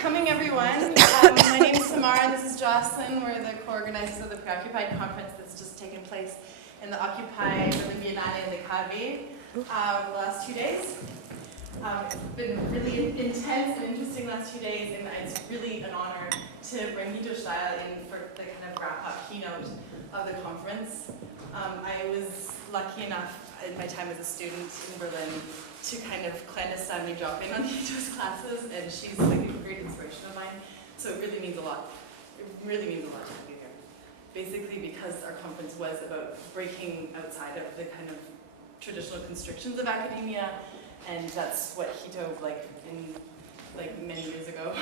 coming, everyone. My name is Samara, and this is Jocelyn. We're the co-organizers of the PREOCCUPIED conference that's just taken place in the occupied Biennial in Kassel the last 2 days. It's been really intense and interesting last 2 days, and it's really an honor to bring Hito Steyerl in for the kind of wrap-up keynote of the conference. I was lucky enough in my time as a student in Berlin to kind of clandestinely drop in on Hito's classes, and she's like a great inspiration of mine. So it really means a lot. It really means a lot to be here. Basically because our conference was about breaking outside of the kind of traditional constrictions of academia, and that's what Hito, many years ago,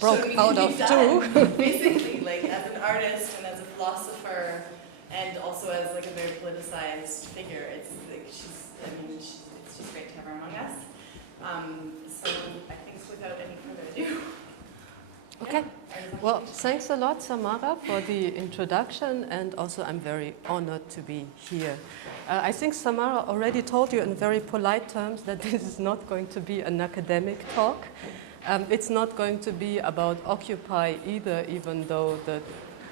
broke out of too. Basically, as an artist and as a philosopher, and also as a very politicized figure. It's just great to have her among us. So I think without any further ado. Okay. Well, thanks a lot, Samara, for the introduction, and also I'm very honored to be here. I think Samara already told you in very polite terms that this is not going to be an academic talk. It's not going to be about Occupy either, even though the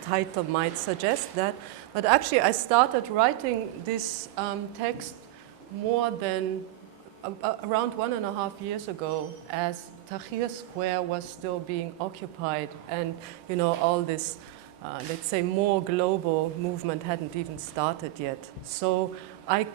title might suggest that. But actually, I started writing this text more than around 1.5 years ago, as Tahrir Square was still being occupied, and all this, let's say, more global movement hadn't even started yet. So I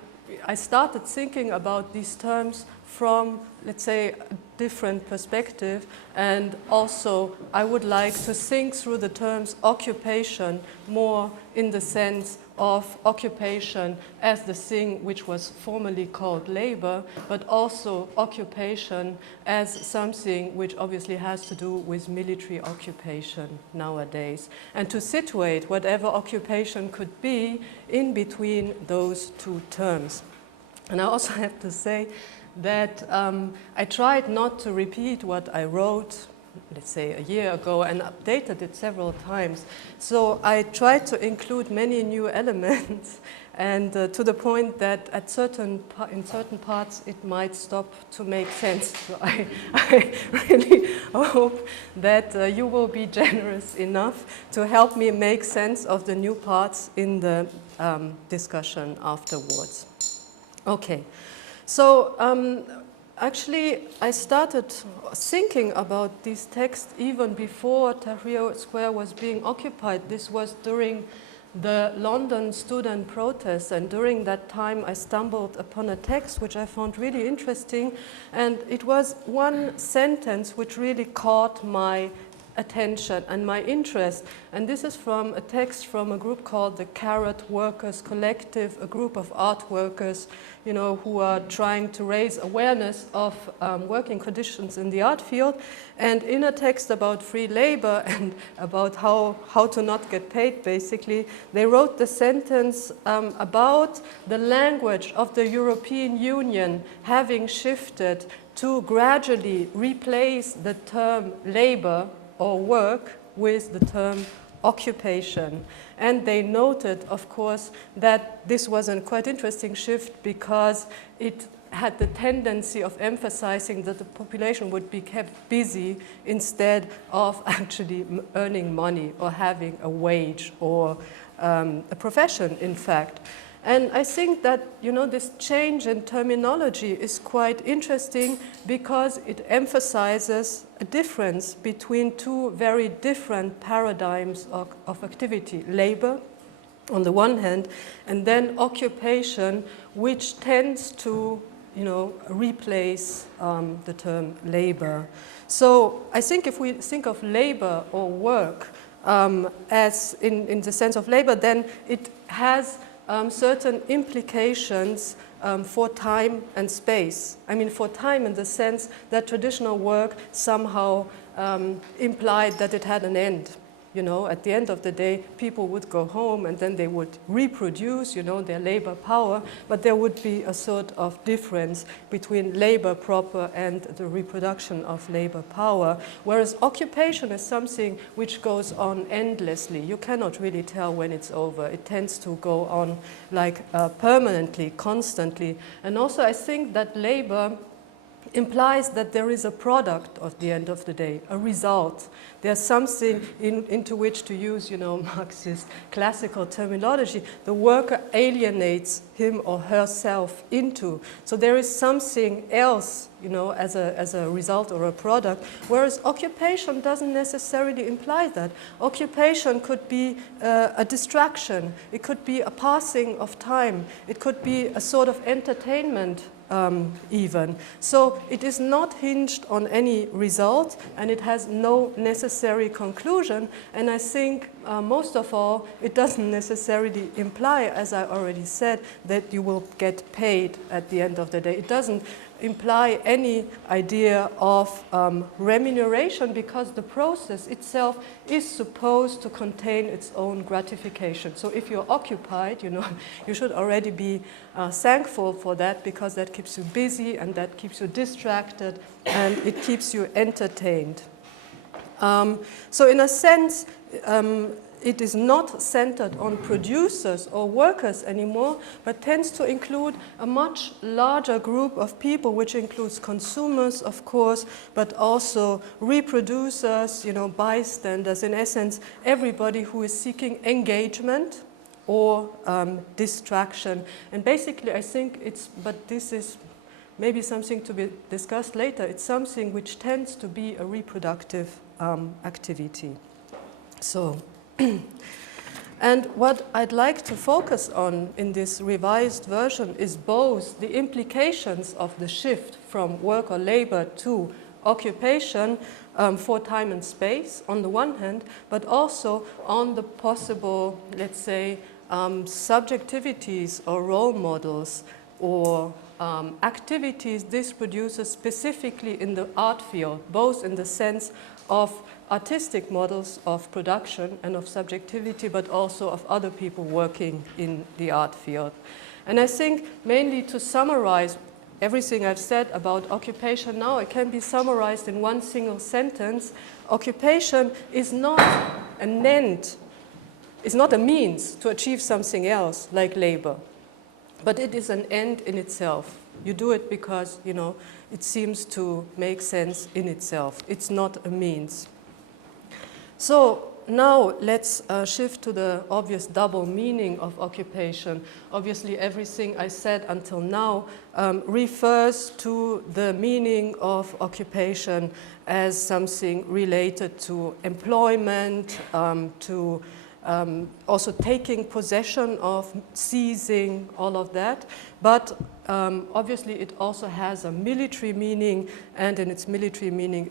started thinking about these terms from, let's say, a different perspective, and also I would like to think through the terms occupation more in the sense of occupation as the thing which was formerly called labor, but also occupation as something which obviously has to do with military occupation nowadays, and to situate whatever occupation could be in between those two terms. And I also have to say that I tried not to repeat what I wrote, let's say, a year ago, and updated it several times. So I tried to include many new elements, and to the point that in certain parts it might stop to make sense. So I really hope that you will be generous enough to help me make sense of the new parts in the discussion afterwards. Okay. So actually, I started thinking about this text even before Tahrir Square was being occupied. This was during the London student protests, and during that time I stumbled upon a text which I found really interesting, and it was one sentence which really caught my attention and my interest. And this is from a text from a group called the Carrot Workers Collective, a group of art workers, who are trying to raise awareness of working conditions in the art field. And in a text about free labor and about how to not get paid, basically, they wrote the sentence about the language of the European Union having shifted to gradually replace the term labor or work with the term occupation. And they noted, of course, that this was a quite interesting shift because it had the tendency of emphasizing that the population would be kept busy instead of actually earning money or having a wage or a profession, in fact. And I think that, this change in terminology is quite interesting because it emphasizes a difference between two very different paradigms of activity. Labor, on the one hand, and then occupation, which tends to, replace the term labor. So I think if we think of labor or work as in the sense of labor, then it has certain implications for time and space. I mean, for time in the sense that traditional work somehow implied that it had an end. At the end of the day, people would go home and then they would reproduce, their labor power, but there would be a sort of difference between labor proper and the reproduction of labor power, whereas occupation is something which goes on endlessly. You cannot really tell when it's over. It tends to go on permanently, constantly. And also I think that labor implies that there is a product at the end of the day, a result. There's something into which, to use, Marxist classical terminology, the worker alienates him or herself into. So there is something else, as a result or a product, whereas occupation doesn't necessarily imply that. Occupation could be a distraction. It could be a passing of time. It could be a sort of entertainment even. So it is not hinged on any result, and it has no necessary conclusion. And I think most of all, it doesn't necessarily imply, as I already said, that you will get paid at the end of the day. It doesn't imply any idea of remuneration, because the process itself is supposed to contain its own gratification. So if you're occupied, you should already be thankful for that, because that keeps you busy and that keeps you distracted and it keeps you entertained. So in a sense, it is not centered on producers or workers anymore, but tends to include a much larger group of people, which includes consumers, of course, but also reproducers, bystanders, in essence, everybody who is seeking engagement or distraction. And basically, I think but this is maybe something to be discussed later, it's something which tends to be a reproductive activity. So. And what I'd like to focus on in this revised version is both the implications of the shift from work or labor to occupation for time and space on the one hand, but also on the possible, let's say, subjectivities or role models or activities this produces specifically in the art field, both in the sense of artistic models of production and of subjectivity, but also of other people working in the art field. And I think mainly to summarize everything I've said about occupation now, it can be summarized in one single sentence. Occupation is not an end, is not a means to achieve something else like labor, but it is an end in itself. You do it because, it seems to make sense in itself. It's not a means. So now let's shift to the obvious double meaning of occupation. Obviously, everything I said until now refers to the meaning of occupation as something related to employment, to also taking possession of, seizing, all of that. But obviously it also has a military meaning, and in its military meaning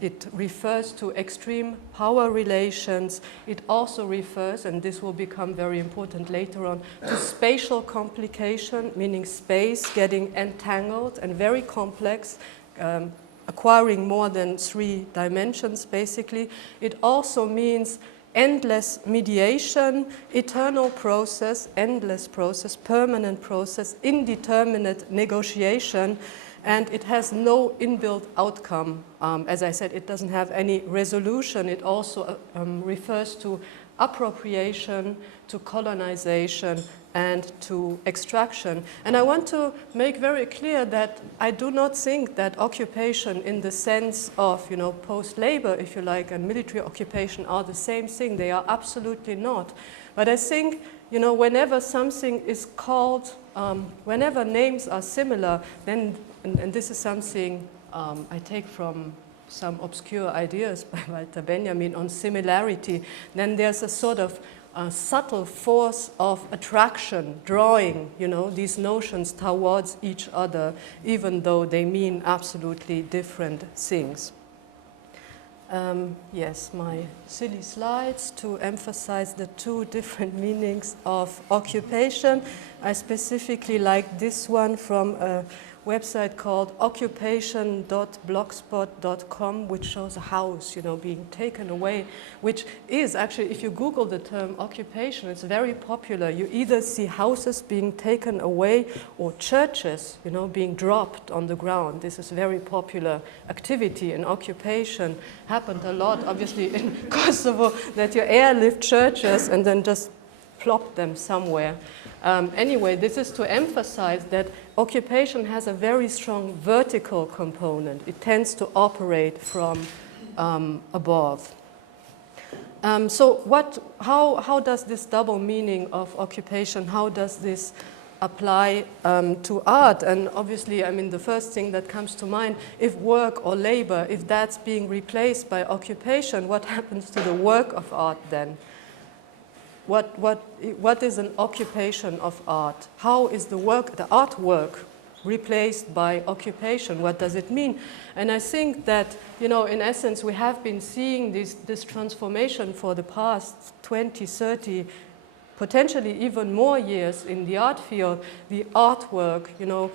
it refers to extreme power relations. It also refers, and this will become very important later on, to spatial complication, meaning space getting entangled and very complex, acquiring more than 3 dimensions basically. It also means endless mediation, eternal process, endless process, permanent process, indeterminate negotiation, and it has no inbuilt outcome. As I said, it doesn't have any resolution. It also refers to appropriation, to colonization, and to extraction. And I want to make very clear that I do not think that occupation in the sense of, post-labor, if you like, and military occupation are the same thing. They are absolutely not. But I think, whenever something is called, whenever names are similar, then, and this is something I take from some obscure ideas by Walter Benjamin on similarity, then there's a sort of subtle force of attraction, drawing, these notions towards each other, even though they mean absolutely different things. Yes, my silly slides to emphasize the 2 different meanings of occupation. I specifically like this one from a website called occupation.blogspot.com, which shows a house, being taken away, which is actually, if you Google the term occupation, it's very popular. You either see houses being taken away or churches, being dropped on the ground. This is a very popular activity in occupation. Happened a lot, obviously, in Kosovo, that you airlift churches and then just plop them somewhere. Anyway, this is to emphasize that occupation has a very strong vertical component. It tends to operate from above. So how does this double meaning of occupation, how does this apply to art? And obviously, I mean, the first thing that comes to mind, if work or labor, if that's being replaced by occupation, what happens to the work of art then? What is an occupation of art? How is the artwork replaced by occupation? What does it mean? And I think that, you know, in essence, we have been seeing this transformation for the past 20, 30, potentially even more years in the art field, the artwork, you know,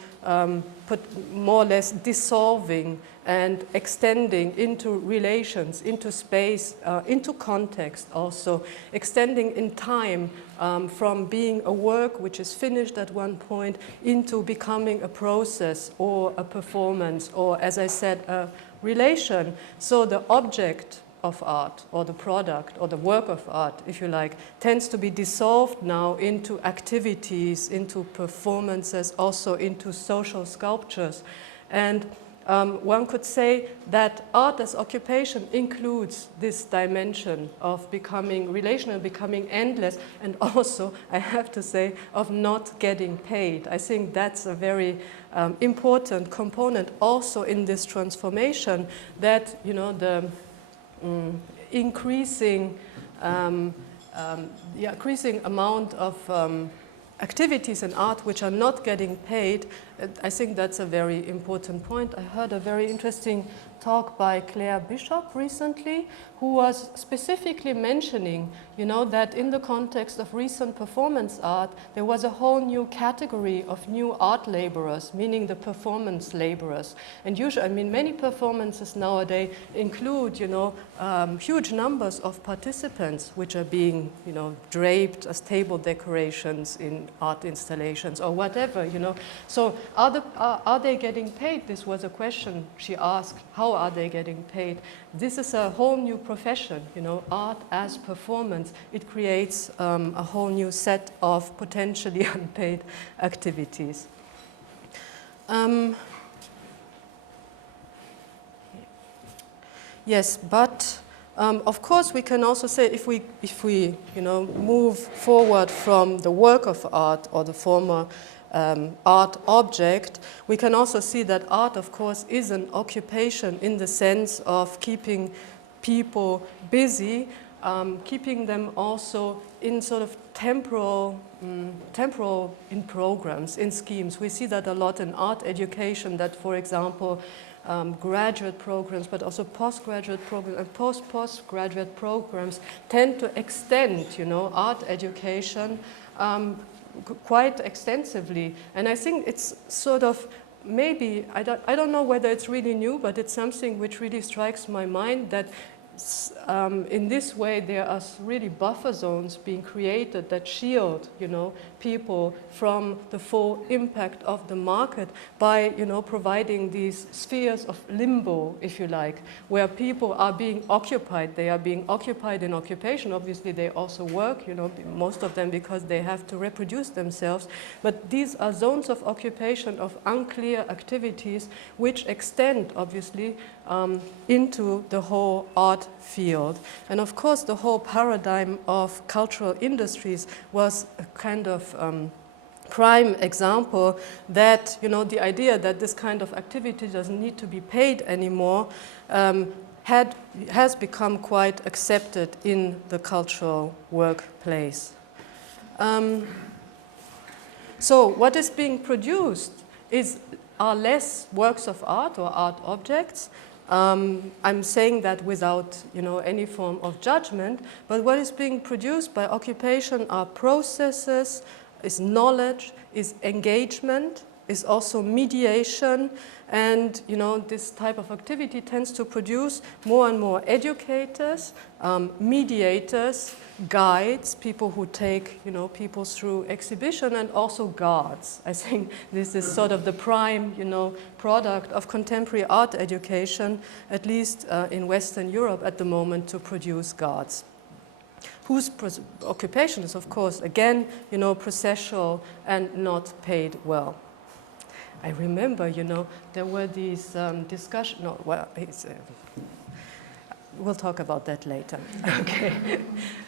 more or less dissolving and extending into relations, into space, into context also, extending in time from being a work which is finished at one point into becoming a process or a performance or, as I said, a relation. So the object of art or the product or the work of art, if you like, tends to be dissolved now into activities, into performances, also into social sculptures. And one could say that art as occupation includes this dimension of becoming relational, becoming endless, and also, I have to say, of not getting paid. I think that's a very important component also in this transformation, that, you know, the increasing amount of activities in art which are not getting paid. I think that's a very important point. I heard a very interesting talk by Claire Bishop recently, who was specifically mentioning, you know, that in the context of recent performance art, there was a whole new category of new art laborers, meaning the performance laborers. And usually, I mean, many performances nowadays include, you know, huge numbers of participants, which are being, you know, draped as table decorations in art installations or whatever, you know. So are they getting paid? This was a question she asked. How are they getting paid? This is a whole new profession, you know, art as performance. It creates a whole new set of potentially unpaid activities. Yes, but of course we can also say if we you know, move forward from the work of art or the former art object, we can also see that art, of course, is an occupation in the sense of keeping people busy, keeping them also in sort of temporal in programs, in schemes. We see that a lot in art education, that, for example, graduate programs, but also postgraduate programs and postgraduate programs tend to extend, you know, art education quite extensively. And I think it's sort of, maybe, I don't know whether it's really new, but it's something which really strikes my mind, that in this way there are really buffer zones being created that shield, you know, people from the full impact of the market by, you know, providing these spheres of limbo, if you like, where people are being occupied. They are being occupied in occupation. Obviously they also work, you know, most of them, because they have to reproduce themselves. But these are zones of occupation of unclear activities which extend, obviously, into the whole art field. And of course, the whole paradigm of cultural industries was a kind of prime example that, you know, the idea that this kind of activity doesn't need to be paid anymore has become quite accepted in the cultural workplace. So what is being produced are less works of art or art objects. I'm saying that without, you know, any form of judgment, but what is being produced by occupation are processes, is knowledge, is engagement, is also mediation, and, you know, this type of activity tends to produce more and more educators, mediators, guides, people who take, you know, people through exhibition, and also guards. I think this is sort of the prime, you know, product of contemporary art education, at least in Western Europe at the moment, to produce guards whose occupation is, of course, again, processual and not paid well. I remember, there were these discussions. No, well, we'll talk about that later. Okay.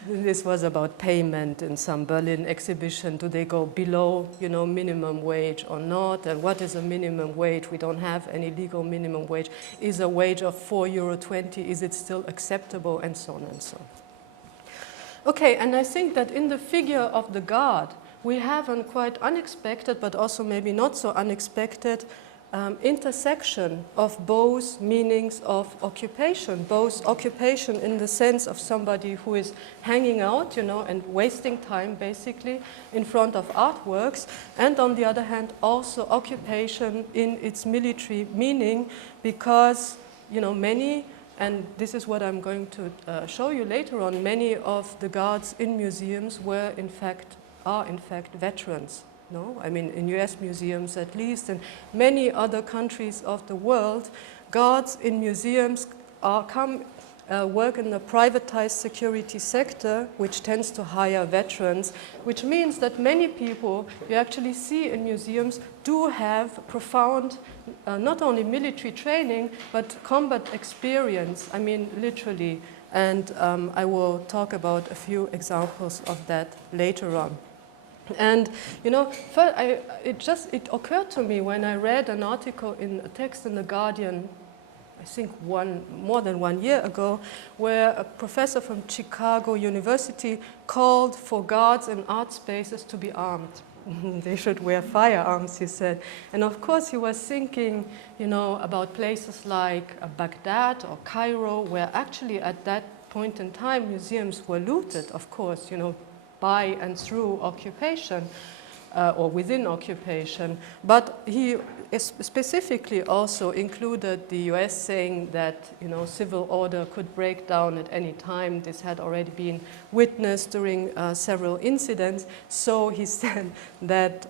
This was about payment in some Berlin exhibition. Do they go below, minimum wage or not? And what is a minimum wage? We don't have any legal minimum wage. Is a wage of €4.20, is it still acceptable? And so on and so on. Okay, and I think that in the figure of the guard, we have a quite unexpected, but also maybe not so unexpected, intersection of both meanings of occupation, both occupation in the sense of somebody who is hanging out, and wasting time basically in front of artworks, and on the other hand also occupation in its military meaning, because many, and this is what I'm going to show you later on, many of the guards in museums are in fact veterans. No, I mean in US museums at least, and many other countries of the world, guards in museums work in the privatized security sector, which tends to hire veterans, which means that many people you actually see in museums do have profound, not only military training, but combat experience, I mean literally, and I will talk about a few examples of that later on. And first it occurred to me when I read an article in a text in The Guardian, I think more than 1 year ago, where a professor from Chicago University called for guards in art spaces to be armed. They should wear firearms, he said. And of course he was thinking, about places like Baghdad or Cairo, where actually at that point in time museums were looted, of course, by and through occupation or within occupation. But he specifically also included the US, saying that civil order could break down at any time. This had already been witnessed during several incidents. So he said that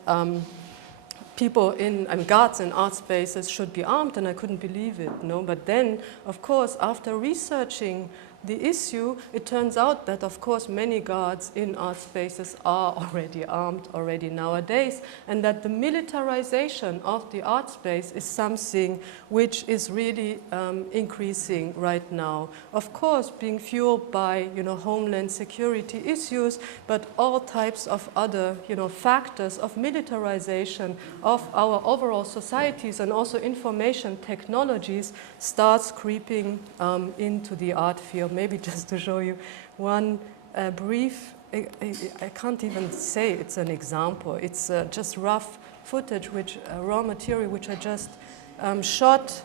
guards in art spaces should be armed, and I couldn't believe it. But then, of course, after researching the issue, it turns out that, of course, many guards in art spaces are already armed already nowadays, and that the militarization of the art space is something which is really increasing right now. Of course, being fueled by, homeland security issues, but all types of other, factors of militarization of our overall societies, and also information technologies starts creeping into the art field. Maybe just to show you one brief, I can't even say it's an example. It's just rough footage, raw material, which I just shot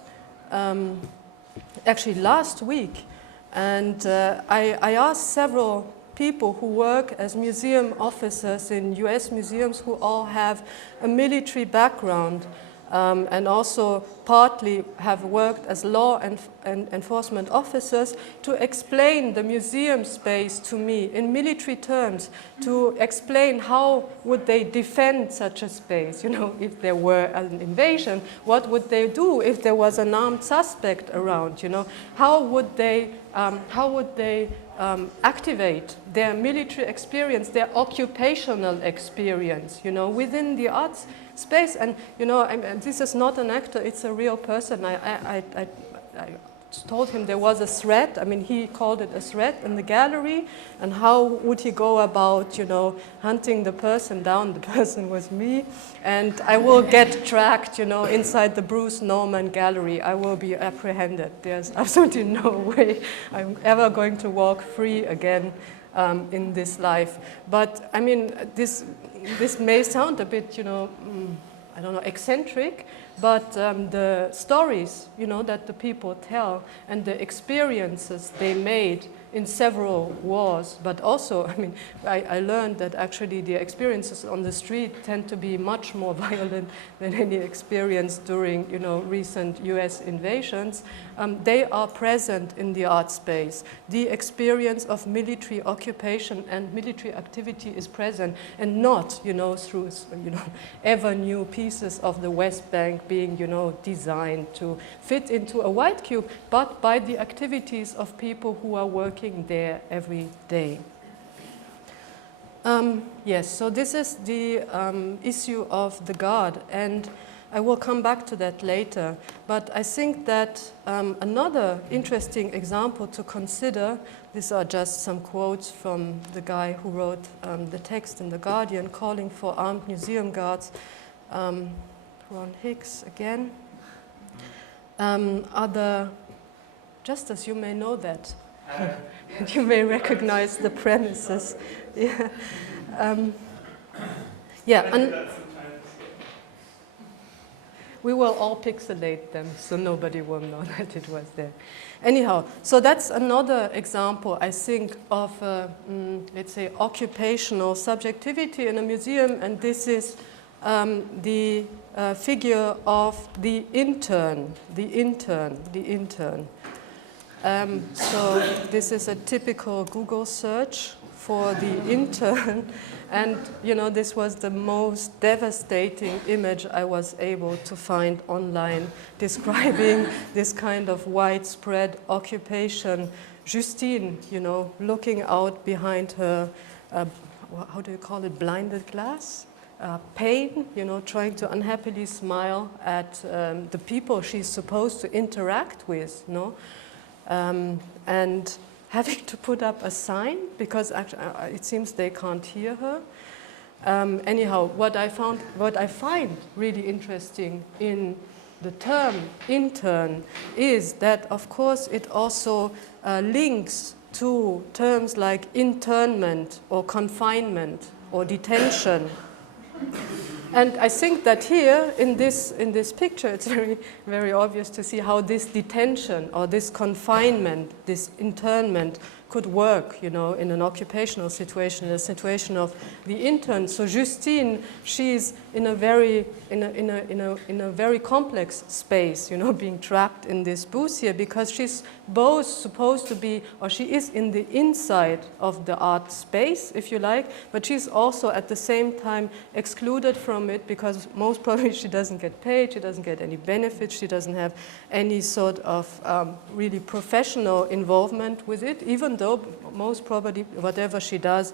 actually last week. And I asked several people who work as museum officers in US museums, who all have a military background, and also partly have worked as law enforcement officers, to explain the museum space to me in military terms, to explain how would they defend such a space. If there were an invasion, what would they do if there was an armed suspect around? How would they activate their military experience, their occupational experience, within the arts space? And this is not an actor; it's a real person. I told him there was a threat. I mean, he called it a threat in the gallery, and how would he go about, hunting the person down? The person was me, and I will get tracked, inside the Bruce Norman Gallery. I will be apprehended. There's absolutely no way I'm ever going to walk free again in this life. But I mean, this may sound a bit, I don't know, eccentric, but the stories, that the people tell, and the experiences they made in several wars, but also, I mean, I learned that actually the experiences on the street tend to be much more violent than any experience during, recent US invasions. They are present in the art space. The experience of military occupation and military activity is present, and not, through, ever new pieces of the West Bank being, designed to fit into a white cube, but by the activities of people who are working there every day. Yes, so this is the issue of the guard, and I will come back to that later. But I think that another interesting example to consider, these are just some quotes from the guy who wrote the text in The Guardian calling for armed museum guards, Ron Hicks again. Just as you may know that, you may recognize the premises. Yeah. We will all pixelate them, so nobody will know that it was there. Anyhow, so that's another example, I think, of, let's say, occupational subjectivity in a museum, and this is the figure of the intern. So this is a typical Google search for the intern, and this was the most devastating image I was able to find online describing this kind of widespread occupation. Justine, looking out behind her, how do you call it, blinded glass? Pain, trying to unhappily smile at the people she's supposed to interact with, and having to put up a sign because actually it seems they can't hear her. Anyhow, what I find really interesting in the term intern is that, of course, it also links to terms like internment or confinement or detention. And I think that here, in this picture, it's very, very obvious to see how this detention or this confinement, this internment could work, in an occupational situation, a situation of the intern. So Justine, she's in a very complex space, being trapped in this booth here, because she's both supposed to be, or she is in the inside of the art space, if you like, but she's also at the same time excluded from it because most probably she doesn't get paid, she doesn't get any benefits, she doesn't have any sort of really professional involvement with it, even though most probably whatever she does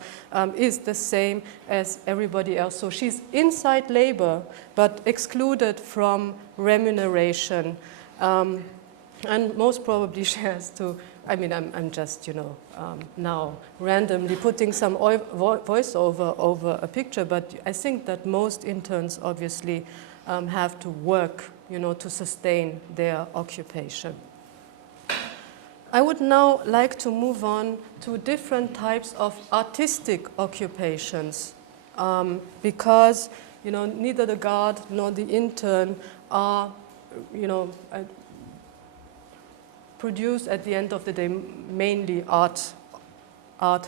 is the same as everybody else. So she's inside labor, but excluded from remuneration. And most probably she has to, I'm just, now randomly putting some voiceover over a picture, but I think that most interns obviously have to work, to sustain their occupation. I would now like to move on to different types of artistic occupations because, neither the guard nor the intern are, produce at the end of the day mainly art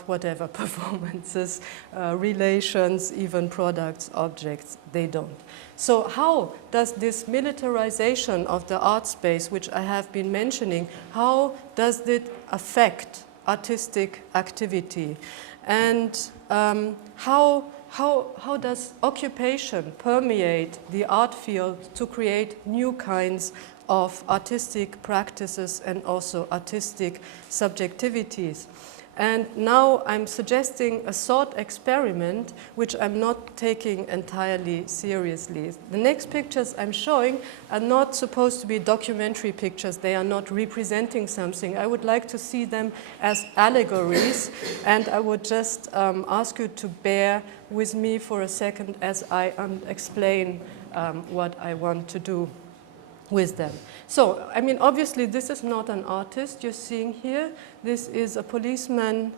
whatever, performances, relations, even products, objects, they don't. So how does this militarization of the art space, which I have been mentioning, how does it affect artistic activity? And how does occupation permeate the art field to create new kinds of artistic practices and also artistic subjectivities? And now I'm suggesting a thought experiment, which I'm not taking entirely seriously. The next pictures I'm showing are not supposed to be documentary pictures. They are not representing something. I would like to see them as allegories, and I would just ask you to bear with me for a second as I explain what I want to do with them. So, obviously this is not an artist you're seeing here. This is a policeman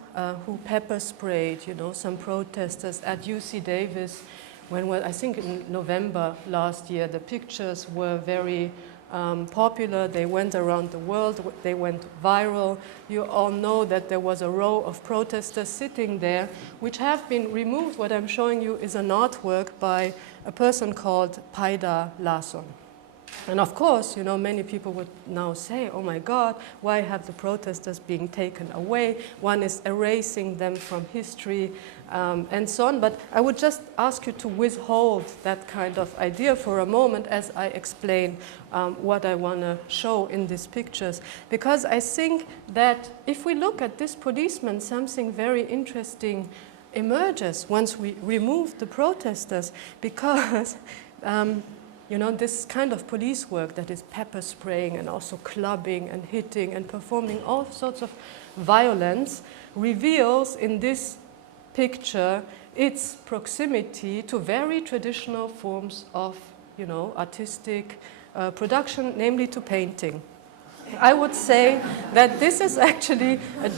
who pepper sprayed, some protesters at UC Davis when, I think in November last year. The pictures were very popular. They went around the world. They went viral. You all know that there was a row of protesters sitting there, which have been removed. What I'm showing you is an artwork by a person called Paida Larsson. And of course, many people would now say, oh my God, why have the protesters being taken away? One is erasing them from history and so on. But I would just ask you to withhold that kind of idea for a moment as I explain what I want to show in these pictures. Because I think that if we look at this policeman, something very interesting emerges once we remove the protesters, because you know, this kind of police work that is pepper spraying and also clubbing and hitting and performing all sorts of violence reveals in this picture its proximity to very traditional forms of, you know, artistic production, namely to painting. I would say that this is actually a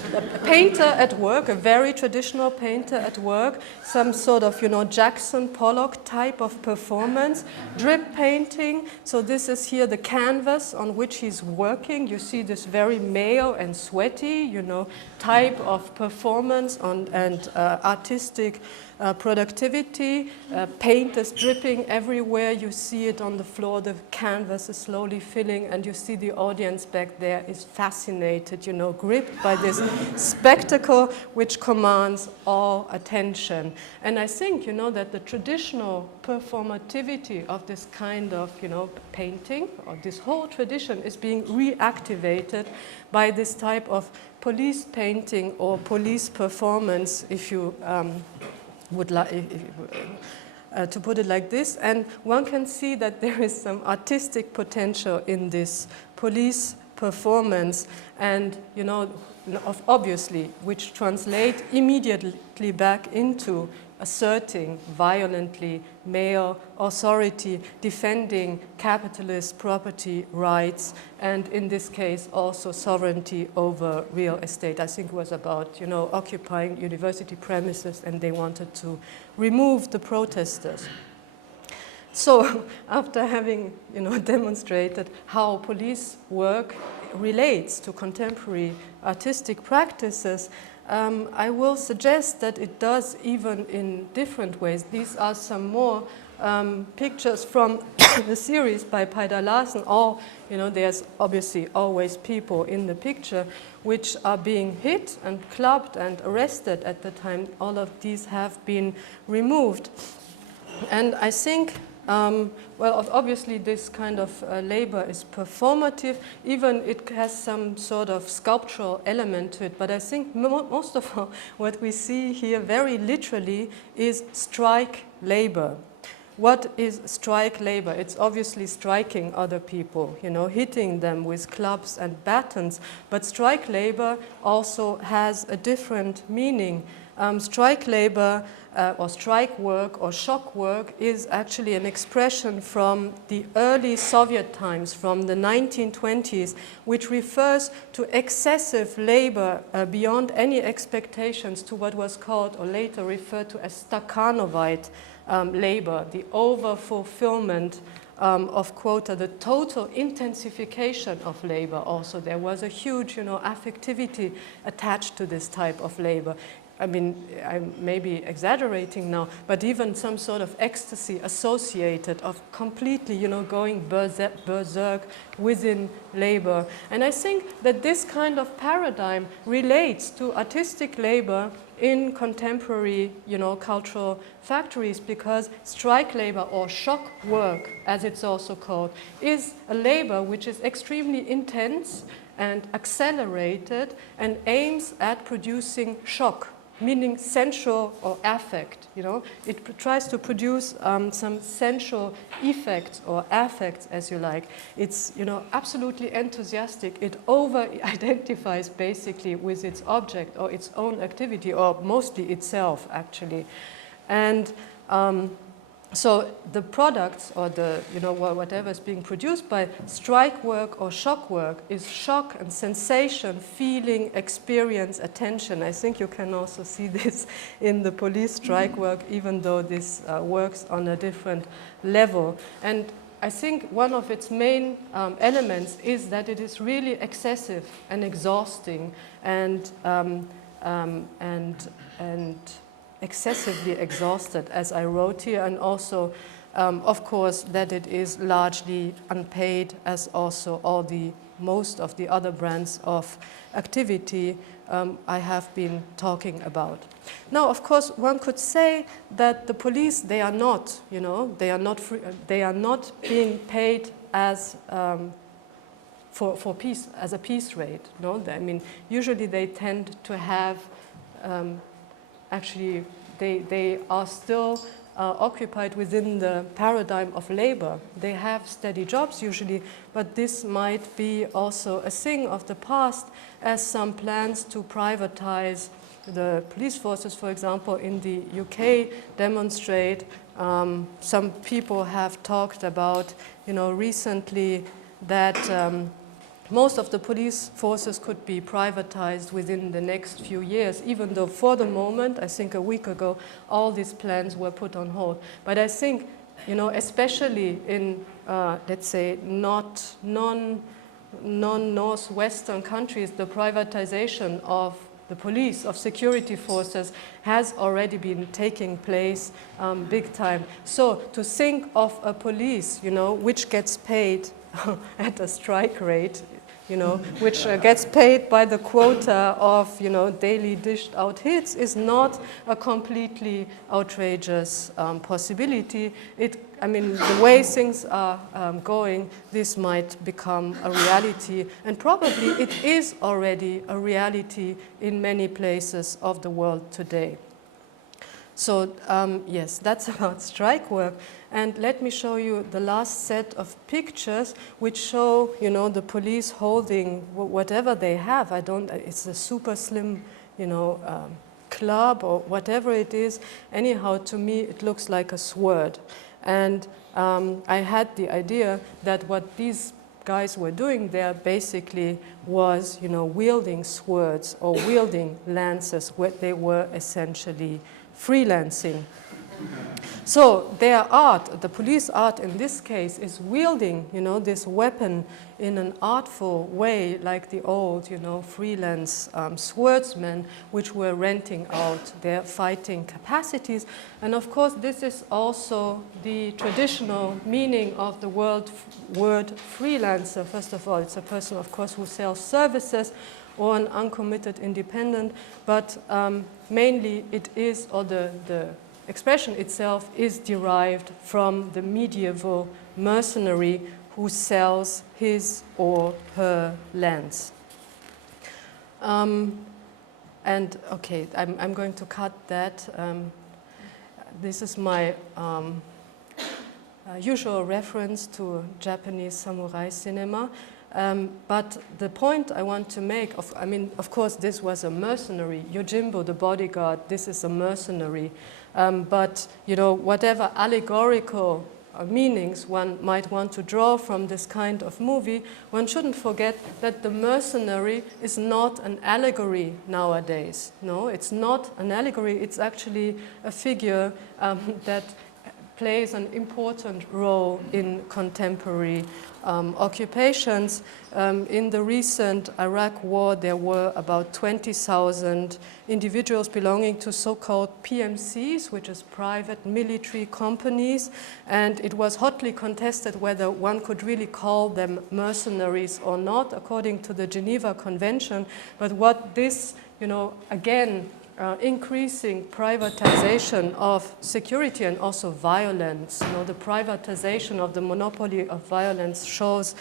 painter at work, a very traditional painter at work, some sort of, you know, Jackson Pollock type of performance, drip painting. So this is here the canvas on which he's working. You see this very male and sweaty, you know, type of performance and artistic productivity. Paint is dripping everywhere. You see it on the floor. The canvas is slowly filling, and you see the audience back there is fascinated, you know, gripped by this spectacle which commands all attention. And I think, you know, that the traditional performativity of this kind of, you know, painting, or this whole tradition, is being reactivated by this type of police painting or police performance, if you would like to put it like this. And one can see that there is some artistic potential in this police performance, and, you know, obviously, which translate immediately back into asserting violently male authority, defending capitalist property rights, and in this case also sovereignty over real estate. I think it was about, you know, occupying university premises, and they wanted to remove the protesters. So after having, you know, demonstrated how police work relates to contemporary artistic practices, I will suggest that it does even in different ways. These are some more pictures from the series by Pajda Larsen. All, you know, there's obviously always people in the picture which are being hit and clubbed and arrested at the time. All of these have been removed. And I think, well, obviously this kind of labor is performative, even it has some sort of sculptural element to it, but I think most of all what we see here very literally is strike labor. What is strike labor? It's obviously striking other people, you know, hitting them with clubs and batons, but strike labor also has a different meaning. Strike labor or strike work or shock work is actually an expression from the early Soviet times, from the 1920s, which refers to excessive labor beyond any expectations, to what was called or later referred to as Stakhanovite labor, the over-fulfillment of quota, the total intensification of labor also. There was a huge, you know, affectivity attached to this type of labor. I mean, I may be exaggerating now, but even some sort of ecstasy associated of completely, you know, going berserk within labor. And I think that this kind of paradigm relates to artistic labor in contemporary, you know, cultural factories, because strike labor or shock work, as it's also called, is a labor which is extremely intense and accelerated and aims at producing shock, meaning sensual or affect, you know. It tries to produce some sensual effects or affects, as you like. It's, you know, absolutely enthusiastic. It over-identifies basically with its object or its own activity, or mostly itself, actually. And so the products, or the, you know, whatever is being produced by strike work or shock work, is shock and sensation, feeling, experience, attention. I think you can also see this in the police strike work, even though this works on a different level. And I think one of its main elements is that it is really excessive and exhausting and excessively exhausted, as I wrote here, and also, of course, that it is largely unpaid, as also most of the other brands of activity I have been talking about. Now, of course, one could say that the police, they are not, you know, they are not being paid as for peace, as a piece rate. No, I mean, usually they tend to have actually they are still occupied within the paradigm of labor. They have steady jobs usually, but this might be also a thing of the past, as some plans to privatize the police forces, for example, in the UK demonstrate. Some people have talked about, recently that most of the police forces could be privatized within the next few years, even though for the moment, I think a week ago, all these plans were put on hold. But I think, especially in, let's say, non-Northwestern countries, the privatization of the police, of security forces, has already been taking place big time. So to think of a police, which gets paid at a strike rate, which gets paid by the quota of, daily dished out hits, is not a completely outrageous possibility. The way things are going, this might become a reality, and probably it is already a reality in many places of the world today. So yes, that's about strike work. And let me show you the last set of pictures which show, the police holding whatever they have. It's a super slim, club or whatever it is. Anyhow, to me, it looks like a sword. And I had the idea that what these guys were doing there basically was, wielding swords or wielding lances, where they were essentially freelancing. So their art, the police art in this case, is wielding, this weapon in an artful way, like the old, freelance swordsmen, which were renting out their fighting capacities. And of course, this is also the traditional meaning of the word freelancer. First of all, it's a person, of course, who sells services or an uncommitted independent, but mainly it is, or the expression itself is derived from the medieval mercenary who sells his or her lands. And okay, I'm going to cut that. This is my usual reference to Japanese samurai cinema. But the point I want to make, of course, this was a mercenary. Yojimbo, the bodyguard, this is a mercenary. But, whatever allegorical meanings one might want to draw from this kind of movie, one shouldn't forget that the mercenary is not an allegory nowadays. No, it's not an allegory. It's actually a figure that plays an important role in contemporary occupations. In the recent Iraq war, there were about 20,000 individuals belonging to so-called PMCs, which is private military companies, and it was hotly contested whether one could really call them mercenaries or not, according to the Geneva Convention. But what this, again, increasing privatization of security and also violence, the privatization of the monopoly of violence shows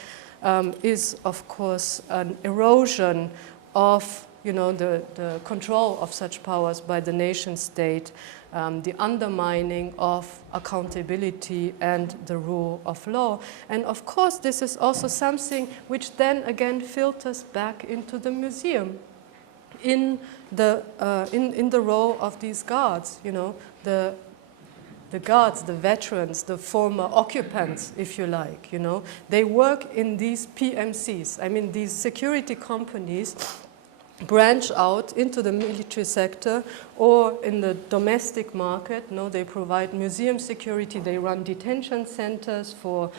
is, of course, an erosion of the control of such powers by the nation state, the undermining of accountability and the rule of law. And of course, this is also something which then again filters back into the museum. In the role of these guards, the guards, the veterans, the former occupants, if you like, they work in these PMCs. These security companies branch out into the military sector or in the domestic market. They provide museum security, they run detention centers for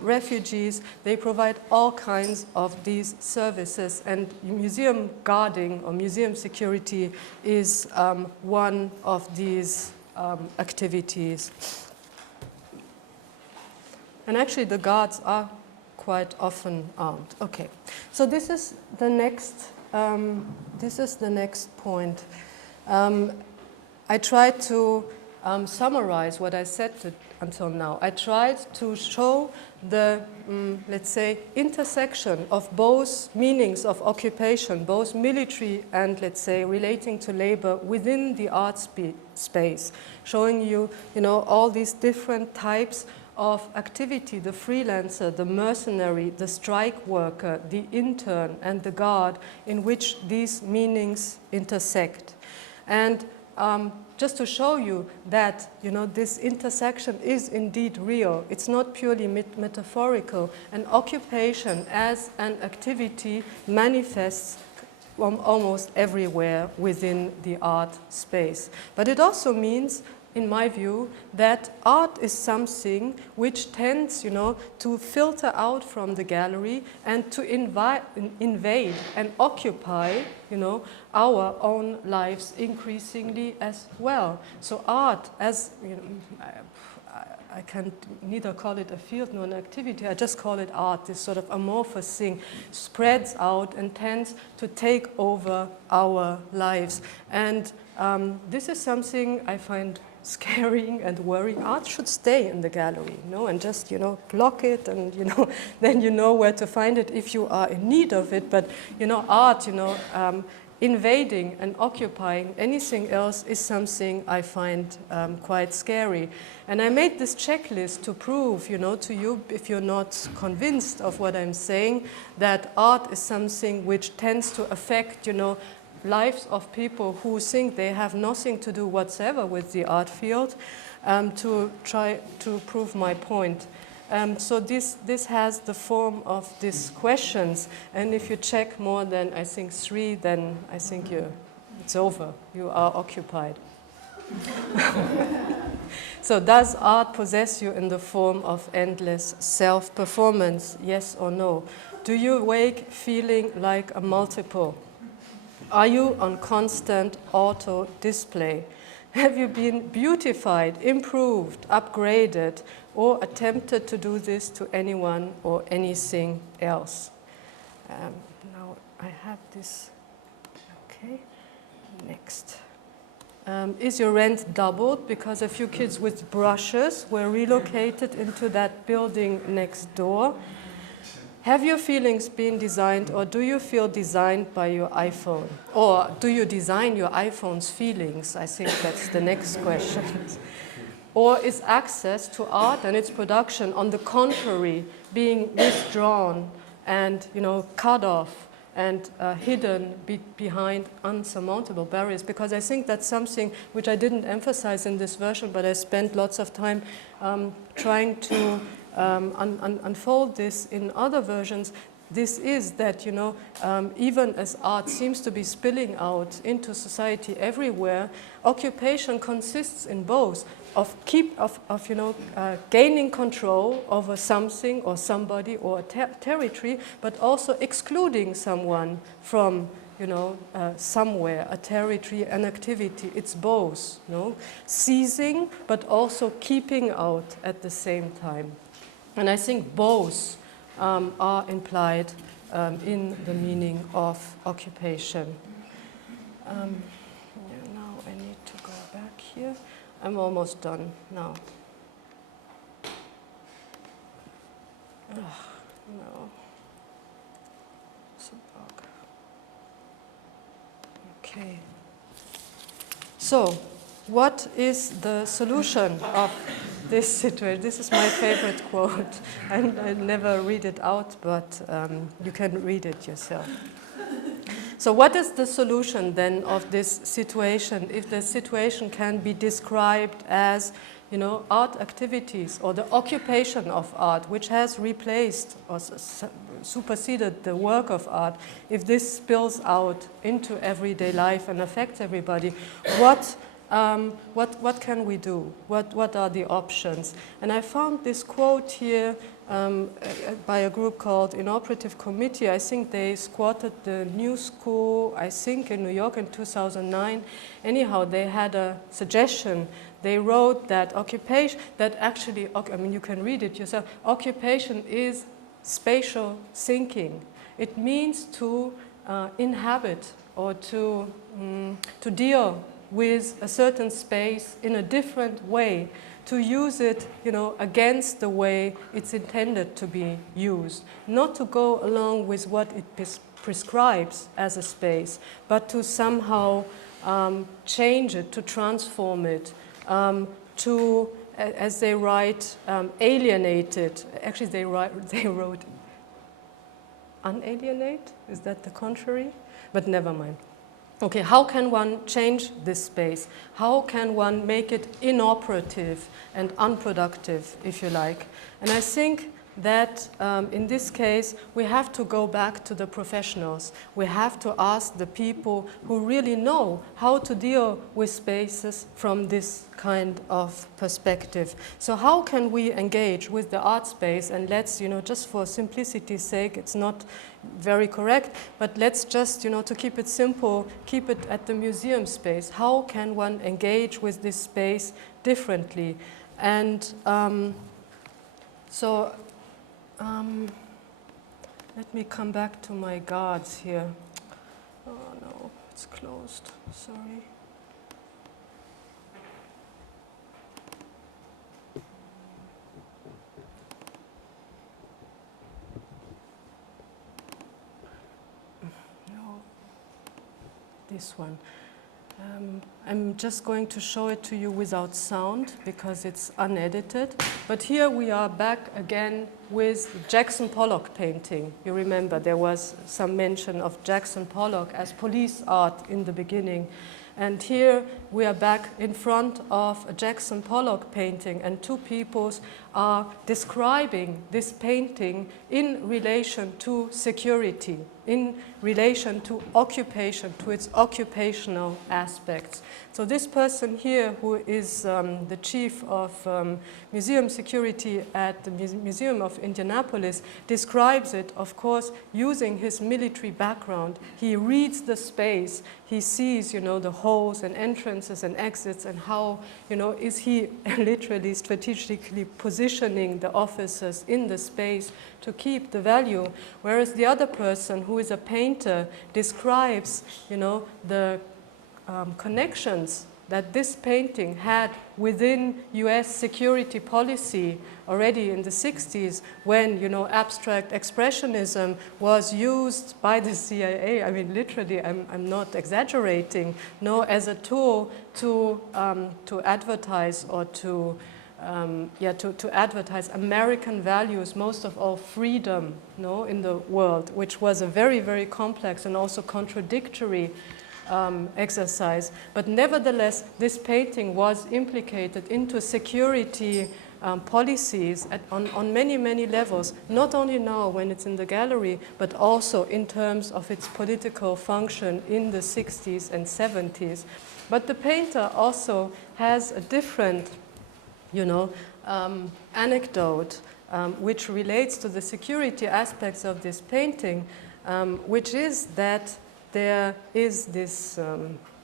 refugees, they provide all kinds of these services, and museum guarding or museum security is one of these activities. And actually the guards are quite often armed. Okay, so this is the next point. I try to summarize what I said until now. I tried to show the, let's say, intersection of both meanings of occupation, both military and, let's say, relating to labor within the art space, showing you, all these different types of activity, the freelancer, the mercenary, the strike worker, the intern, and the guard, in which these meanings intersect. And just to show you that, this intersection is indeed real. It's not purely metaphorical. An occupation as an activity manifests almost everywhere within the art space. But it also means, in my view, that art is something which tends, to filter out from the gallery and to invade and occupy, our own lives increasingly as well. So art, as I can neither call it a field nor an activity, I just call it art, this sort of amorphous thing, spreads out and tends to take over our lives. And this is something I find scaring and worrying. Art should stay in the gallery, and just, block it, and, then you know where to find it if you are in need of it. But, art, invading and occupying anything else is something I find quite scary. And I made this checklist to prove, to you, if you're not convinced of what I'm saying, that art is something which tends to affect, lives of people who think they have nothing to do whatsoever with the art field, to try to prove my point. So this has the form of these questions, and if you check more than, I think, 3, then I think it's over. You are occupied. So does art possess you in the form of endless self-performance, yes or no? Do you wake feeling like a multiple? Are you on constant auto-display? Have you been beautified, improved, upgraded, or attempted to do this to anyone or anything else? Now I have this. Okay, next. Is your rent doubled because a few kids with brushes were relocated into that building next door? Have your feelings been designed, or do you feel designed by your iPhone? Or do you design your iPhone's feelings? I think that's the next question. Or is access to art and its production, on the contrary, being withdrawn and, cut off and hidden behind unsurmountable barriers? Because I think that's something which I didn't emphasize in this version, but I spent lots of time trying to unfold this in other versions. This is that, even as art seems to be spilling out into society everywhere, occupation consists in both of gaining control over something or somebody or a territory, but also excluding someone from, somewhere, a territory, an activity. It's both, seizing, but also keeping out at the same time. And I think both are implied in the meaning of occupation. Now I need to go back here. I'm almost done now. No. It's a bug. Okay. So, what is the solution of this situation? This is my favorite quote, and I never read it out, but you can read it yourself. So what is the solution then of this situation, if the situation can be described as, art activities or the occupation of art, which has replaced or superseded the work of art, if this spills out into everyday life and affects everybody, what can we do? What are the options? And I found this quote here by a group called Inoperative Committee. I think they squatted the New School, I think in New York in 2009. Anyhow, they had a suggestion. They wrote that occupation, that actually, you can read it yourself, occupation is spatial thinking. It means to inhabit or to deal with a certain space in a different way, to use it, against the way it's intended to be used. Not to go along with what it prescribes as a space, but to somehow change it, to transform it, to, as they write, alienate it. Actually, they wrote unalienate? Is that the contrary? But never mind. Okay, how can one change this space? How can one make it inoperative and unproductive, if you like? And I think that in this case, we have to go back to the professionals. We have to ask the people who really know how to deal with spaces from this kind of perspective. So how can we engage with the art space? And let's, just for simplicity's sake, it's not very correct, but let's just, to keep it simple, keep it at the museum space. How can one engage with this space differently? And let me come back to my guards here. Oh no, it's closed, sorry. No, this one. I'm just going to show it to you without sound because it's unedited. But here we are back again with Jackson Pollock painting. You remember there was some mention of Jackson Pollock as police art in the beginning. And here we are back in front of a Jackson Pollock painting, and two peoples are describing this painting in relation to security, in relation to occupation, to its occupational aspects. So this person here, who is the chief of museum security at the Museum of Indianapolis, describes it, of course, using his military background. He reads the space, he sees, the holes and entrances and exits, and how, is he literally strategically positioning the officers in the space to keep the value, whereas the other person, who is a painter, describes, the connections that this painting had within US security policy already in the 60s, when, abstract expressionism was used by the CIA. I mean, literally, I'm not exaggerating, as a tool to advertise or to advertise American values, most of all freedom, in the world, which was a very, very complex and also contradictory exercise. But nevertheless, this painting was implicated into security policies on many, many levels, not only now when it's in the gallery, but also in terms of its political function in the 60s and 70s. But the painter also has a different anecdote which relates to the security aspects of this painting, which is that there is this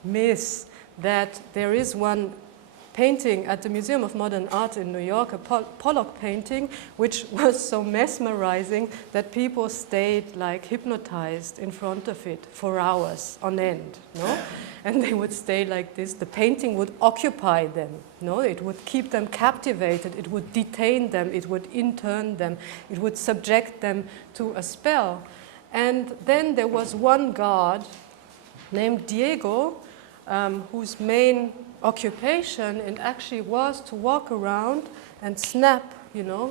myth that there is one painting at the Museum of Modern Art in New York, a Pollock painting, which was so mesmerizing that people stayed like hypnotized in front of it for hours on end, And they would stay like this. The painting would occupy them, It would keep them captivated, it would detain them, it would intern them, it would subject them to a spell. And then there was one guard named Diego, whose main occupation it actually was to walk around and snap,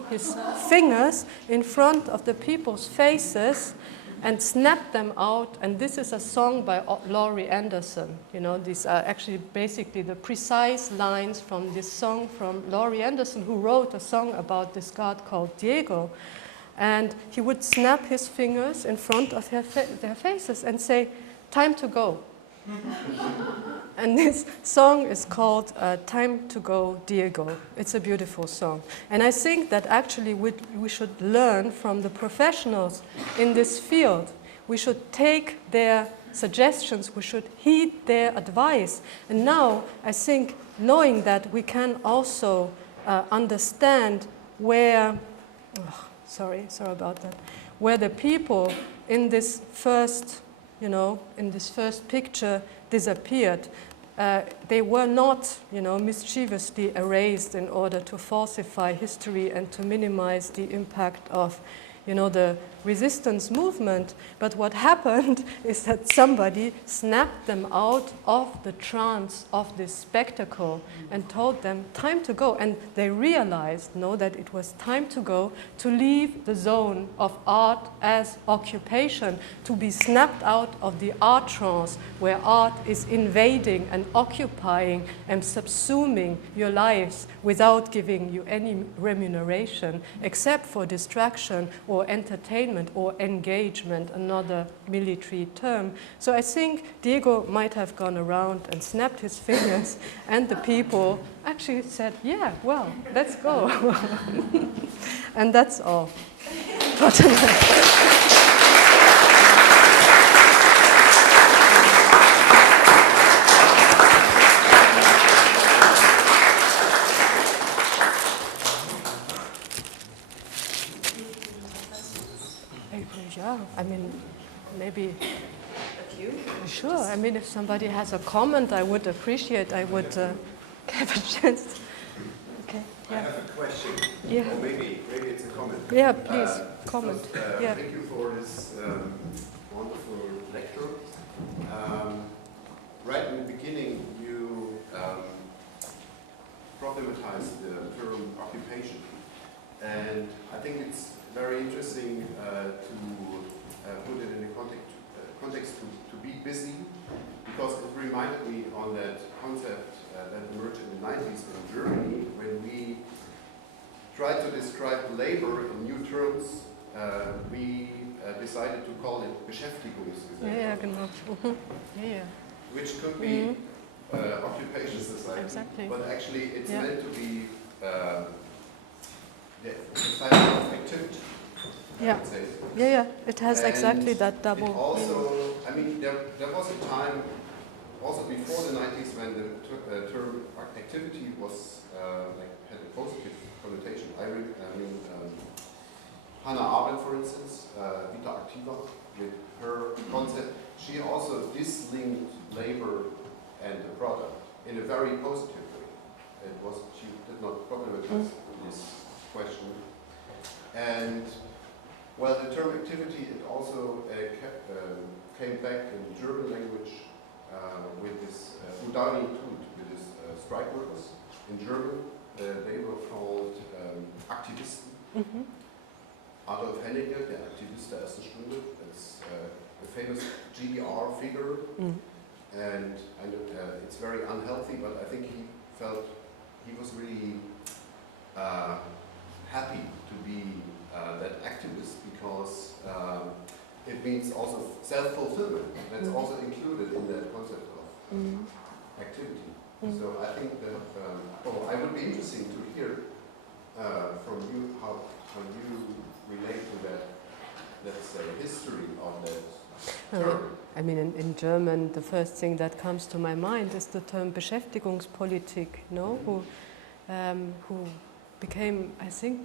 his fingers in front of the people's faces and snap them out. And this is a song by Laurie Anderson. These are actually basically the precise lines from this song from Laurie Anderson, who wrote a song about this guard called Diego. And he would snap his fingers in front of their faces and say, "Time to go." And this song is called Time to Go, Diego. It's a beautiful song. And I think that actually we should learn from the professionals in this field. We should take their suggestions, we should heed their advice. And now I think knowing that we can also understand where, sorry about that, where the people in this first in this first picture disappeared. they were not, mischievously erased in order to falsify history and to minimize the impact of, the resistance movement. But what happened is that somebody snapped them out of the trance of this spectacle and told them, time to go. And they realized, that it was time to go, to leave the zone of art as occupation, to be snapped out of the art trance where art is invading and occupying and subsuming your lives without giving you any remuneration except for distraction or entertainment or engagement, another military term. So I think Diego might have gone around and snapped his fingers, and the people actually said, yeah, well, let's go. And that's all for tonight. Yeah, I mean, maybe a few. Sure. I mean, if somebody has a comment, I would appreciate. I would have a chance. Okay. Yeah. I have a question. Yeah. Or maybe it's a comment. Yeah, please comment. Yeah. Thank you for this wonderful lecture. Right in the beginning, you problematized the term occupation, and I think it's very interesting to put it in the context to be busy, because it reminded me on that concept that emerged in the 90s in Germany when we tried to describe labor in new terms. We decided to call it Beschäftigungsgesellschaft. Yeah, genau. Yeah. Which could be occupation society, exactly. But actually it's meant to be the society of activity. Yeah. Yeah. It has and exactly that double. It also, I mean, there was a time, also before the 90s, when the term activity was had a positive connotation. I mean, Hannah Arendt, for instance, Vita Activa, with her concept, she also dislinked labor and the product in a very positive way. She did not problematize this question. And well, the term activity, it also came back in German language with this Udani Tut, with this strike workers. In German, they were called Aktivisten. Adolf Hennecke, der Aktivist der ersten Stunde, that's a famous GDR figure. And it's very unhealthy, but I think he felt he was really happy to be that activist, because it means also self-fulfillment. That's also included in that concept of activity. So I think that I would be interesting to hear from you how you relate to that, let's say, history of that term. I mean, in German, the first thing that comes to my mind is the term Beschäftigungspolitik, who became, I think,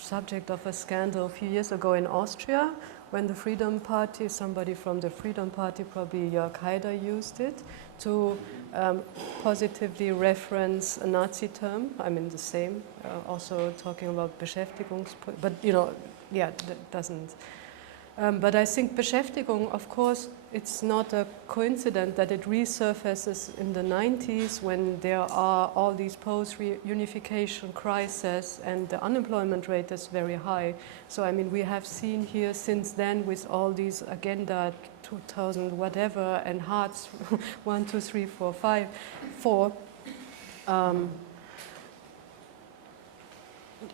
subject of a scandal a few years ago in Austria, when the Freedom Party, somebody from the Freedom Party, probably Jörg Haider, used it to positively reference a Nazi term. I mean, the same, also talking about Beschäftigungspolitik, but that doesn't. But I think Beschäftigung, of course, it's not a coincidence that it resurfaces in the 90s when there are all these post-reunification crises and the unemployment rate is very high. So, I mean, we have seen here since then with all these Agenda 2000 whatever and Hearts 1, 2, 3, 4, 5, 4,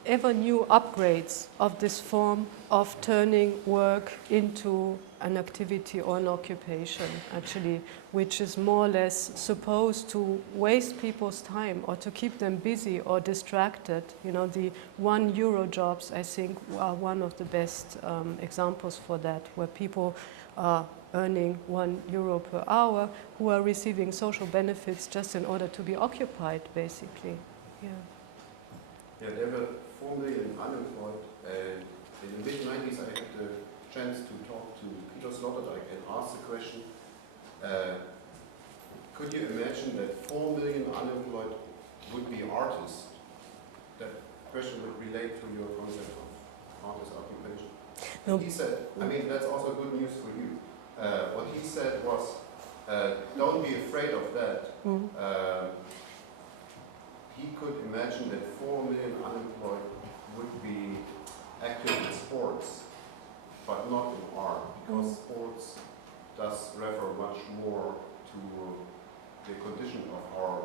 ever new upgrades of this form of turning work into an activity or an occupation, actually, which is more or less supposed to waste people's time or to keep them busy or distracted. The €1 jobs, I think, are one of the best examples for that, where people are earning €1 per hour who are receiving social benefits just in order to be occupied, basically. Yeah. Yeah, there were 4 million unemployed. In the mid-90s, I had the chance to talk to Hito Steyerl and ask the question, could you imagine that 4 million unemployed would be artists? That question would relate to your concept of artist occupation. No. He said, I mean, that's also good news for you. What he said was, don't be afraid of that. He could imagine that 4 million unemployed would be active in sports, but not in art, because sports does refer much more to the condition of our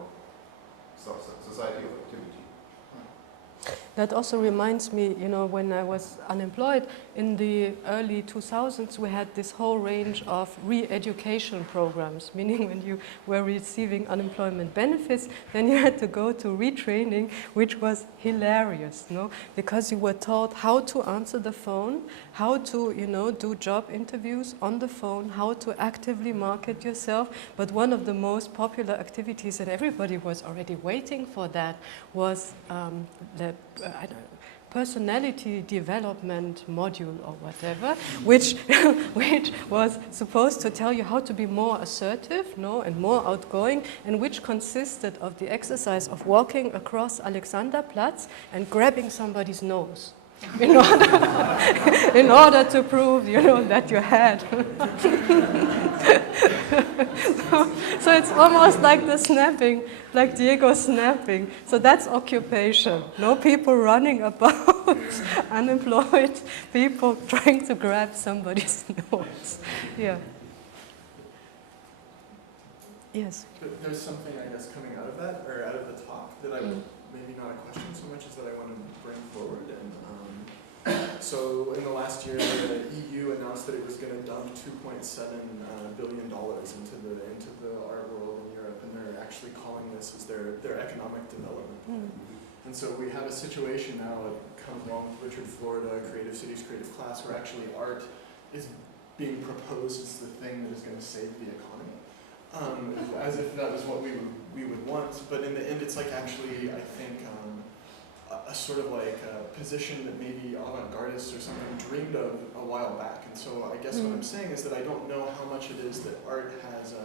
society of activity. That also reminds me, you know, when I was unemployed in the early 2000s, we had this whole range of re-education programs, meaning when you were receiving unemployment benefits, then you had to go to retraining, which was hilarious, no? Because you were taught how to answer the phone, how to, you know, do job interviews on the phone, how to actively market yourself. But one of the most popular activities that everybody was already waiting for that was the I don't know, personality development module or whatever, which was supposed to tell you how to be more assertive, no, and more outgoing, and which consisted of the exercise of walking across Alexanderplatz and grabbing somebody's nose in order to prove, you know, that you had. So it's almost like the snapping, like Diego snapping. So that's occupation. No, people running about, unemployed people trying to grab somebody's nose. Yeah. Yes. There's something, I guess, coming out of that, or out of the talk, that I maybe not a question so much as that I want to bring forward. And so in the last year, the EU announced that it was going to dump $2.7 billion into the art world in Europe, and they're actually calling this as their economic development. And so we have a situation now, it comes along with Richard Florida, Creative Cities, Creative Class, where actually art is being proposed as the thing that is going to save the economy. As if that was what we would want, but in the end it's like actually, I think, a sort of like a position that maybe avant-gardists or something dreamed of a while back. And so I guess what I'm saying is that I don't know how much it is that art has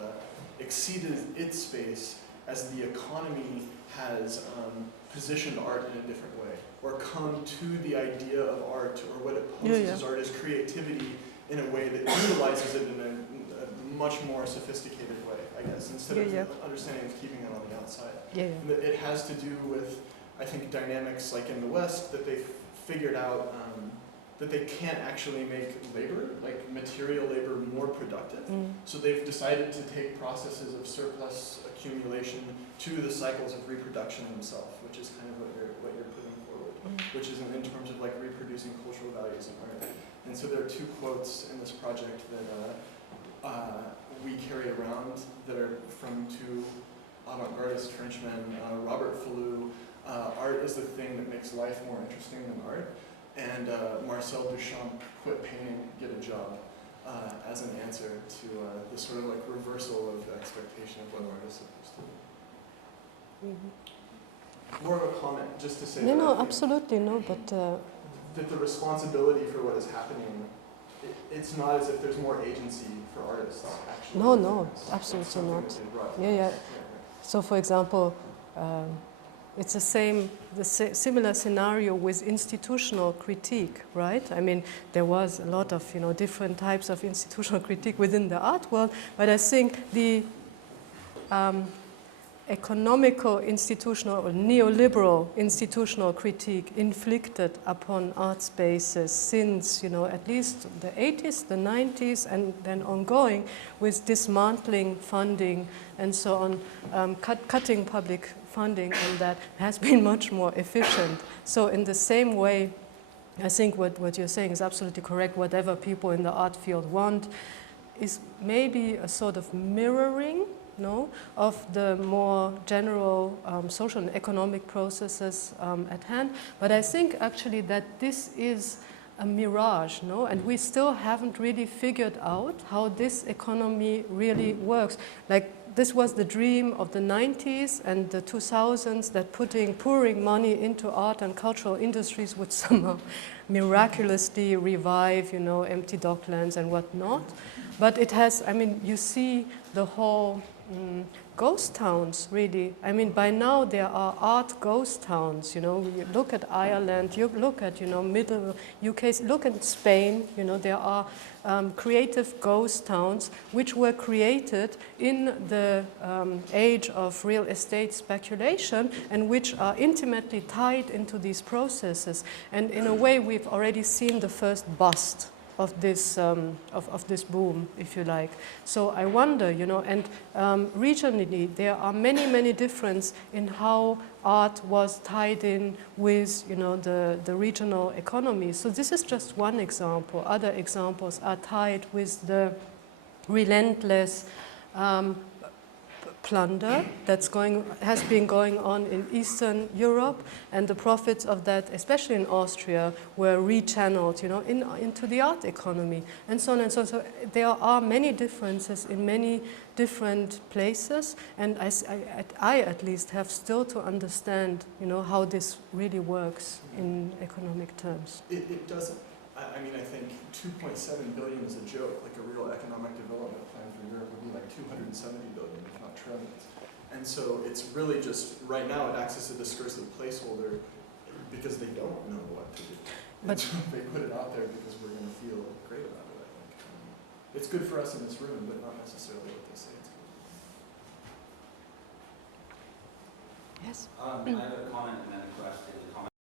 exceeded its space as the economy has positioned art in a different way, or come to the idea of art, or what it poses as art as creativity in a way that utilizes it in a much more sophisticated way, I guess, instead of understanding of keeping it on the outside. And it has to do with, I think, dynamics like in the West, that they've figured out that they can't actually make labor, like material labor, more productive. So they've decided to take processes of surplus accumulation to the cycles of reproduction themselves, which is kind of what you're putting forward, which is in terms of like reproducing cultural values in art. And so there are two quotes in this project that we carry around that are from two avant-gardist Frenchmen, Robert Falloux, art is the thing that makes life more interesting than art, and Marcel Duchamp, quit painting, get a job, as an answer to this sort of like reversal of the expectation of what art is supposed to be. More of a comment, just to say that No, absolutely, no, but that the responsibility for what is happening, it's not as if there's more agency for artists, actually. No, absolutely not. So, for example, it's the similar scenario with institutional critique, right? I mean, there was a lot of, you know, different types of institutional critique within the art world, but I think the economical institutional or neoliberal institutional critique inflicted upon art spaces since, you know, at least the 80s, the 90s, and then ongoing with dismantling funding and so on, cutting public funding, and that has been much more efficient. So in the same way, I think what you're saying is absolutely correct. Whatever people in the art field want is maybe a sort of mirroring, no, of the more general social and economic processes at hand. But I think actually that this is a mirage, no, and we still haven't really figured out how this economy really works. Like, this was the dream of the 90s and the 2000s, that pouring money into art and cultural industries would somehow miraculously revive, you know, empty docklands and whatnot. But it has, I mean, you see the whole ghost towns, really. I mean, by now there are art ghost towns, you know. You look at Ireland, you look at, you know, middle UK, look at Spain, you know, there are creative ghost towns which were created in the age of real estate speculation and which are intimately tied into these processes. And in a way, we've already seen the first bust of this boom, if you like. So I wonder, you know, and regionally there are many, many differences in how art was tied in with, you know, the regional economy. So this is just one example. Other examples are tied with the relentless plunder has been going on in Eastern Europe, and the profits of that, especially in Austria, were rechanneled, you know, into the art economy, and so on and so on. So there are many differences in many different places, and I at least have still to understand, you know, how this really works in economic terms. It doesn't. I mean, I think 2.7 billion is a joke. Like a real economic development plan for Europe would be like 270 billion, if not trillions. And so it's really just, right now it acts as a discursive placeholder because they don't know what to do. But so they put it out there because we're going to feel great about it, I think. It's good for us in this room, but not necessarily what they say it's good. Yes? I have a comment and then a question.